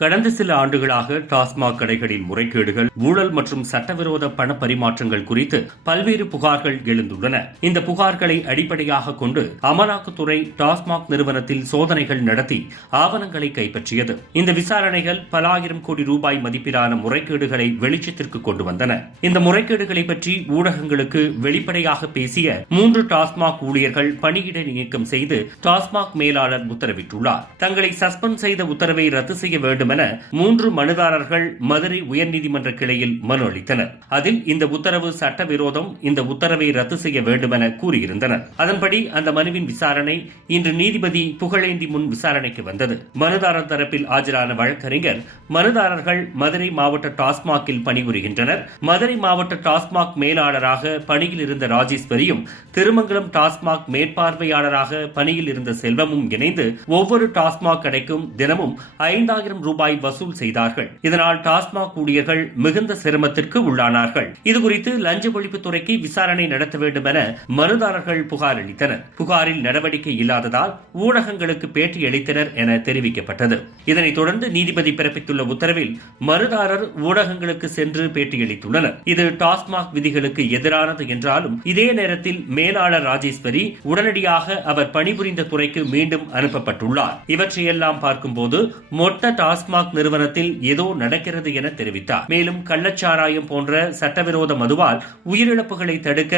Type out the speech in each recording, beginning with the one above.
கடந்த சில ஆண்டுகளாக டாஸ்மாக் கடைகளின் முறைகேடுகள் ஊழல் மற்றும் சட்டவிரோத பண பரிமாற்றங்கள் குறித்து பல்வேறு புகார்கள் எழுந்துள்ளன. இந்த புகார்களை அடிப்படையாக கொண்டு அமலாக்கத்துறை டாஸ்மாக் நிறுவனத்தில் சோதனைகள் நடத்தி ஆவணங்களை கைப்பற்றியது. இந்த விசாரணைகள் பல ஆயிரம் கோடி ரூபாய் மதிப்பிலான முறைகேடுகளை வெளிச்சத்திற்கு கொண்டு வந்தன. இந்த முறைகேடுகளை பற்றி ஊடகங்களுக்கு வெளிப்படையாக பேசிய மூன்று டாஸ்மாக் ஊழியர்கள் பணியிட நீக்கம் செய்து டாஸ்மாக் மேலாளர் உத்தரவிட்டுள்ளார். தங்களை சஸ்பெண்ட் செய்த உத்தரவை ரத்து செய்ய வேண்டும் என மூன்று மனுதாரர்கள் மதுரை உயர்நீதிமன்ற கிளையில் மனு அளித்தனர். அதில் இந்த உத்தரவு சட்டவிரோதம் இந்த உத்தரவை ரத்து செய்ய வேண்டும் என கூறியிருந்தனர். அதன்படி அந்த மனுவின் விசாரணை இன்று நீதிபதி புகழேந்தி முன் விசாரணைக்கு வந்தது. மனுதாரர் தரப்பில் ஆஜரான வழக்கறிஞர் மனுதாரர்கள் மதுரை மாவட்ட டாஸ்மாகில் பணிபுரிகின்றனர். மதுரை மாவட்ட டாஸ்மாக் மேலாளராக பணியில் இருந்த ராஜேஸ்வரியும் திருமங்கலம் டாஸ்மாக் மேற்பார்வையாளராக பணியில் இருந்த செல்வமும் இணைந்து ஒவ்வொரு டாஸ்மாக் கடைக்கும் தினமும் ஐந்தாயிரம் ரூபாய் ரூபாய் வசூல் செய்தார்கள். இதனால் டாஸ்மாக் ஊழியர்கள் மிகுந்த சிரமத்திற்கு உள்ளானார்கள். இதுகுறித்து லஞ்ச ஒழிப்புத்துறைக்கு விசாரணை நடத்த வேண்டும் என மனுதாரர்கள் புகார் அளித்தனர். புகாரில் நடவடிக்கை இல்லாததால் ஊடகங்களுக்கு பேட்டி அளித்தனர் என தெரிவிக்கப்பட்டது. இதனைத் தொடர்ந்து நீதிபதி பிறப்பித்துள்ள உத்தரவில் மனுதாரர் ஊடகங்களுக்கு சென்று பேட்டியளித்துள்ளனர் இது டாஸ்மாக் விதிகளுக்கு எதிரானது என்றாலும் இதே நேரத்தில் மேலாளர் ராஜேஸ்வரி உடனடியாக அவர் பணிபுரிந்த துறைக்கு மீண்டும் அனுப்பப்பட்டுள்ளார். இவற்றையெல்லாம் பார்க்கும்போது மொத்த டாஸ்மாக் டாஸ்மாக் நிறுவனத்தில் ஏதோ நடக்கிறது என தெரிவித்தார். மேலும் கள்ளச்சாராயம் போன்ற சட்டவிரோத மதுவால் உயிரிழப்புகளை தடுக்க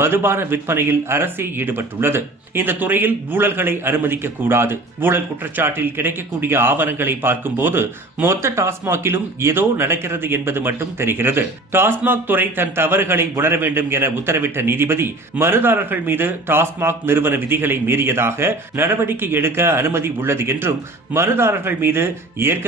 மதுபான விற்பனையில் அரசே ஈடுபட்டுள்ளது. இந்த துறையில் ஊழல்களை அனுமதிக்க கூடாது. ஊழல் குற்றச்சாட்டில் கிடைக்கக்கூடிய ஆவணங்களை பார்க்கும்போது மொத்த டாஸ்மாகிலும் ஏதோ நடக்கிறது என்பது மட்டும் தெரிகிறது. டாஸ்மாக் துறை தன் தவறுகளை உணர வேண்டும் என உத்தரவிட்ட நீதிபதி மனுதாரர்கள் மீது டாஸ்மாக் நிறுவன விதிகளை மீறியதாக நடவடிக்கை எடுக்க அனுமதி உள்ளது என்றும் மனுதாரர்கள் மீது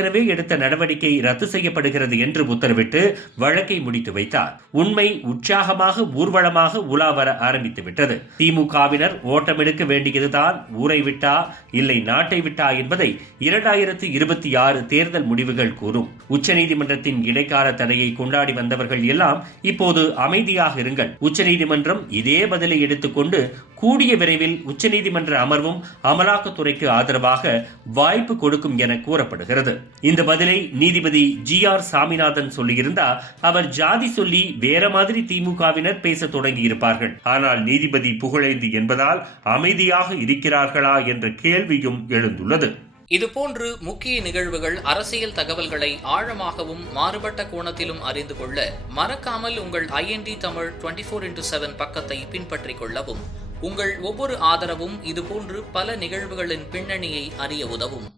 ஏற்கனவே எடுத்த நடவடிக்கை ரத்து செய்யப்படுகிறது என்று உத்தரவிட்டு வழக்கை முடித்து வைத்தார். உண்மை உற்சாகமாக ஊர்வலமாக உலா வர ஆரம்பித்து விட்டது. திமுகவினர் ஓட்டமெடுக்க வேண்டியதுதான். ஊரை விட்டா இல்லை நாட்டை விட்டா என்பதை இரண்டாயிரத்தி இருபத்தி ஆறு தேர்தல் முடிவுகள் கூறும். உச்சநீதிமன்றத்தின் இடைக்கால தடையை கொண்டாடி வந்தவர்கள் எல்லாம் இப்போது அமைதியாக இருங்கள். உச்சநீதிமன்றம் இதே பதிலை எடுத்துக்கொண்டு கூடிய விரைவில் உச்சநீதிமன்ற அமர்வும் அமலாக்கத்துறைக்கு ஆதரவாக வாய்ப்பு கொடுக்கும் என கூறப்படுகிறது. இந்த பதிலை நீதிபதி ஜி ஆர் சாமிநாதன் சொல்லியிருந்தா அவர் ஜாதி சொல்லி வேற மாதிரி திமுகவினர் பேச தொடங்கி இருப்பார்கள் ஆனால் நீதிபதி புகழேந்தி என்பதால் அமைதியாக இருக்கிறார்களா என்ற கேள்வியும் எழுந்துள்ளது. இதுபோன்று முக்கிய நிகழ்வுகள் அரசியல் தகவல்களை ஆழமாகவும் மாறுபட்ட கோணத்திலும் அறிந்து கொள்ள மறக்காமல் உங்கள் IND Tamil twenty four into seven பக்கத்தை பின்பற்றிக் கொள்ளவும். உங்கள் ஒவ்வொரு ஆதரவும் இதுபோன்று பல நிகழ்வுகளின் பின்னணியை அறிய உதவும்.